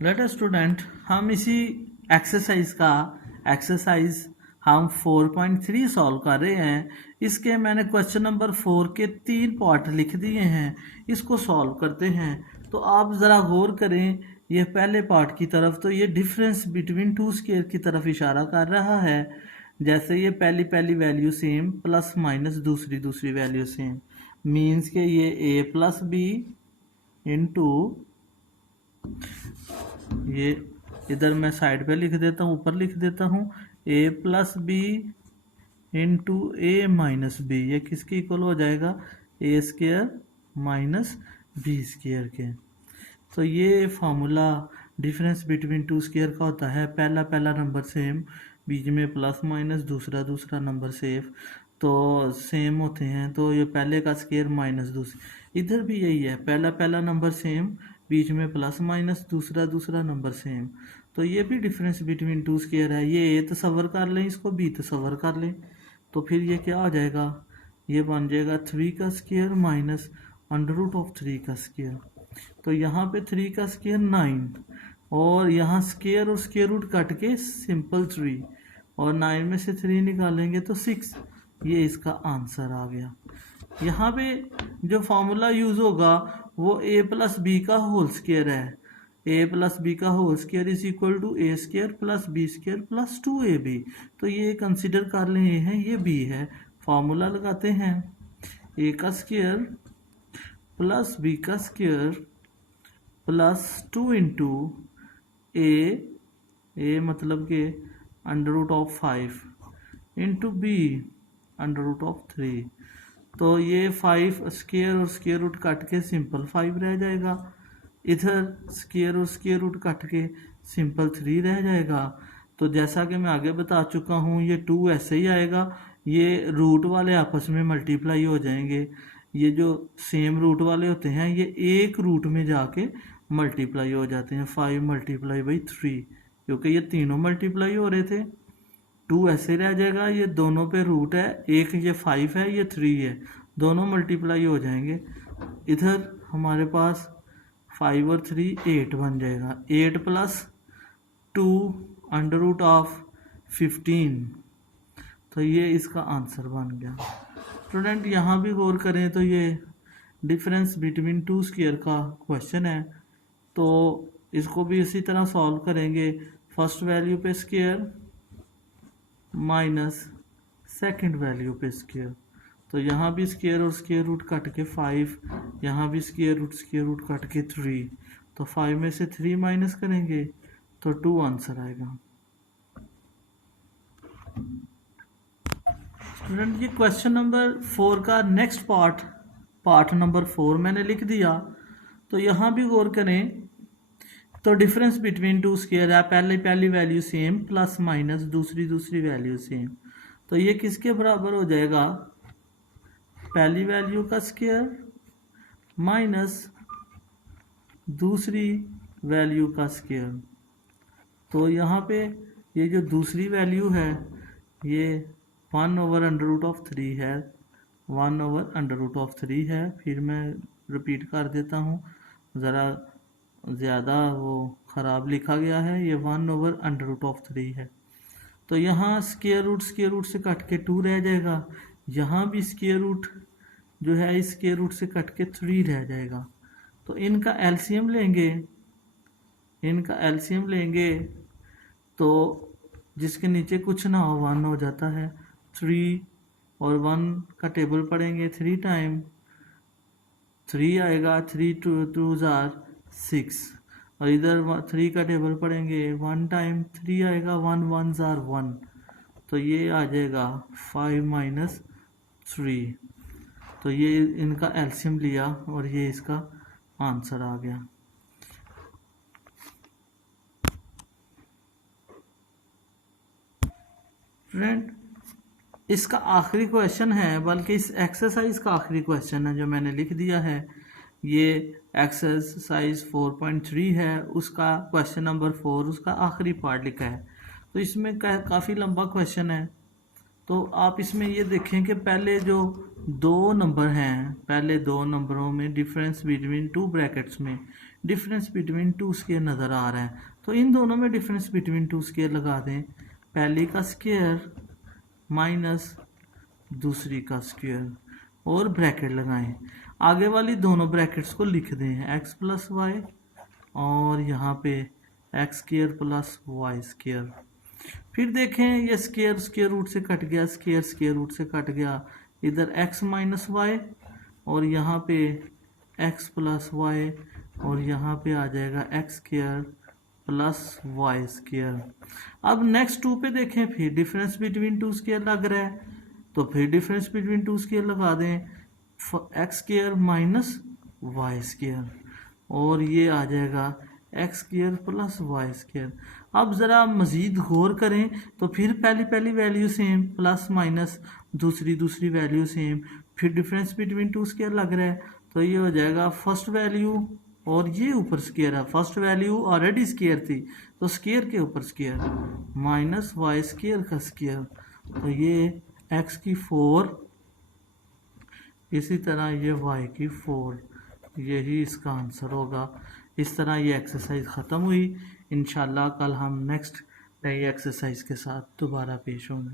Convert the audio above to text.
Late student हम इसी exercise हम 4.3 सॉल्व कर रहे हैं। इसके मैंने क्वेश्चन नंबर 4 के 3 पार्ट लिख दिए हैं। इसको सॉल्व करते हैं। तो आप ज़रा गौर करें, ये पहले पार्ट की तरफ तो ये डिफरेंस बिटवीन टू स्केयर की तरफ इशारा कर रहा है। जैसे ये पहली पहली वैल्यू सेम प्लस माइनस दूसरी दूसरी वैल्यू सेम, मीन्स के ये a प्लस बी इंटू, ये इधर मैं साइड पे लिख देता हूँ, ऊपर लिख देता हूँ a plus B into A minus B. ये किसके इक्वल हो जाएगा? A square minus B square के। तो ये formula difference between two square का होता है। पहला पहला नंबर सेम, बीच में प्लस माइनस, दूसरा दूसरा नंबर सेफ तो सेम होते हैं। तो ये पहले का स्केयर माइनस दूसरी, इधर भी यही है, पहला पहला नंबर सेम, बीच में प्लस माइनस, दूसरा दूसरा नंबर सेम। तो ये भी डिफरेंस बिटवीन टू स्केयर है। ये ए तस्वर कर लें, इसको बी तस्वर कर लें, तो फिर ये क्या आ जाएगा? ये बन जाएगा 3 का square minus under root of 3 का स्केयर। तो यहाँ पे 3 का स्केयर 9, और यहाँ स्केयर और स्केयर रूट कट के सिंपल 3, और 9 में से 3 निकालेंगे तो 6। ये इसका आंसर आ गया। यहाँ पे जो फॉर्मूला यूज होगा वो a प्लस बी का होल स्केयर है। a प्लस बी का whole square is equal to A square plus B square plus 2ab। तो ये कंसिडर कर लें ये है, ये b है। फॉर्मूला लगाते हैं, a का स्केयर प्लस बी का स्केयर प्लस 2 इंटू ए मतलब के under root of 5 into B under root of 3। तो ये 5 स्केयर और स्केयर रूट कट के सिंपल 5 रह जाएगा। इधर स्केयर और स्केयर रूट कट के सिंपल 3 रह जाएगा। तो जैसा कि मैं आगे बता चुका हूँ, ये 2 ऐसे ही आएगा, ये रूट वाले आपस में मल्टीप्लाई हो जाएंगे। ये जो सेम रूट वाले होते हैं ये एक रूट में जाके मल्टीप्लाई हो जाते हैं। 5 मल्टीप्लाई बाई 3, क्योंकि ये तीनों मल्टीप्लाई हो रहे थे। 2 ऐसे रह जाएगा, ये दोनों पे रूट है, एक ये 5 है, ये 3 है, दोनों मल्टीप्लाई हो जाएंगे। इधर हमारे पास 5 और 3 8 बन जाएगा। 8 प्लस 2 अंडर रूट ऑफ 15। तो ये इसका आंसर बन गया। स्टूडेंट यहाँ भी गौर करें तो ये डिफरेंस बिटवीन टू स्केयर का क्वेश्चन है। तो इसको भी इसी तरह सॉल्व करेंगे। फर्स्ट वैल्यू पे स्केयर माइनस सेकंड वैल्यू पे स्केयर। तो यहाँ भी स्केयर और स्केयर रूट कट के 5, यहाँ भी स्केयर रूट कट के 3। तो 5 में से 3 माइनस करेंगे तो 2 आंसर आएगा। स्टूडेंट ये क्वेश्चन नंबर 4 का नेक्स्ट पार्ट नंबर 4 मैंने लिख दिया। तो यहाँ भी गौर करें तो डिफरेंस बिटवीन टू स्केयर है, पहली वैल्यू सेम प्लस माइनस दूसरी वैल्यू सेम। तो ये किसके बराबर हो जाएगा? पहली वैल्यू का स्केयर माइनस दूसरी वैल्यू का स्केयर। तो यहाँ पे ये जो दूसरी वैल्यू है ये 1 ओवर अंडर रूट ऑफ 3 है, 1 ओवर अंडर रूट ऑफ 3 है। फिर मैं रिपीट कर देता हूँ, ज़रा ज़्यादा वो ख़राब लिखा गया है। ये 1 ओवर अंडर रूट ऑफ 3 है। तो यहाँ स्केयर रूट से कट के 2 रह जाएगा। यहाँ भी स्केयर रूट जो है स्केयर रूट से कट के 3 रह जाएगा। तो इनका एलसीएम लेंगे तो जिसके नीचे कुछ ना हो 1 हो जाता है। 3 और 1 का टेबल पढ़ेंगे, 3 टाइम 3 आएगा, 3 2 जार 6। और इधर 3 का टेबल पढ़ेंगे, 1 टाइम 3 आएगा, 1 1 जार 1। तो ये आ जाएगा 5 माइनस 3। तो ये इनका एलसीएम लिया और ये इसका आंसर आ गया। फ्रेंड इसका आखिरी क्वेश्चन है, बल्कि इस एक्सरसाइज का आखिरी क्वेश्चन है जो मैंने लिख दिया है। ये एक्सरसाइज 4.3 है, उसका क्वेश्चन नंबर 4 उसका आखिरी पार्ट लिखा है। तो इसमें काफ़ी लंबा क्वेश्चन है। तो आप इसमें ये देखें कि पहले जो 2 नंबर हैं, पहले 2 नंबरों में डिफरेंस बिटवीन 2 ब्रैकेट्स में डिफरेंस बिटवीन टू स्केयर नज़र आ रहा है, तो इन दोनों में डिफरेंस बिटवीन टू स्केयर लगा दें। पहली का स्केयर माइनस दूसरी का स्क्वायर और ब्रैकेट लगाएं। आगे वाली दोनों ब्रैकेट्स को लिख दें, एक्स प्लस वाई और यहाँ पे X square plus Y square. फिर देखें ये स्क्वायर स्क्वायर रूट से कट गया, स्क्वायर स्क्वायर रूट से कट गया, इधर एक्स माइनस वाई और यहाँ पे एक्स प्लस वाई और यहाँ पे आ जाएगा x square plus Y square. अब नेक्स्ट टू पे देखें, फिर डिफरेंस बिटवीन टू स्क्वायर लग रहा है, तो फिर डिफरेंस बिटवीन टू स्क्वायर लगा दें, x square minus y square और ये आ जाएगा x square plus Y square. अब ज़रा मज़ीद गौर करें तो फिर पहली वैल्यू सेम, प्लस माइनस दूसरी वैल्यू सेम, फिर डिफरेंस बिटवीन टू स्क्वायर लग रहा है, तो ये हो जाएगा फर्स्ट वैल्यू और ये ऊपर स्क्वायर है, फर्स्ट वैल्यू ऑलरेडी स्क्वायर थी तो स्क्वायर के ऊपर स्क्वायर माइनस वाई स्क्वायर का स्क्वायर, तो ये एक्स की 4, इसी तरह ये y की 4, यही इसका आंसर होगा। इस तरह ये एक्सरसाइज ख़त्म हुई। इंशाल्लाह कल हम नेक्स्ट नई एक्सरसाइज के साथ दोबारा पेश होंगे।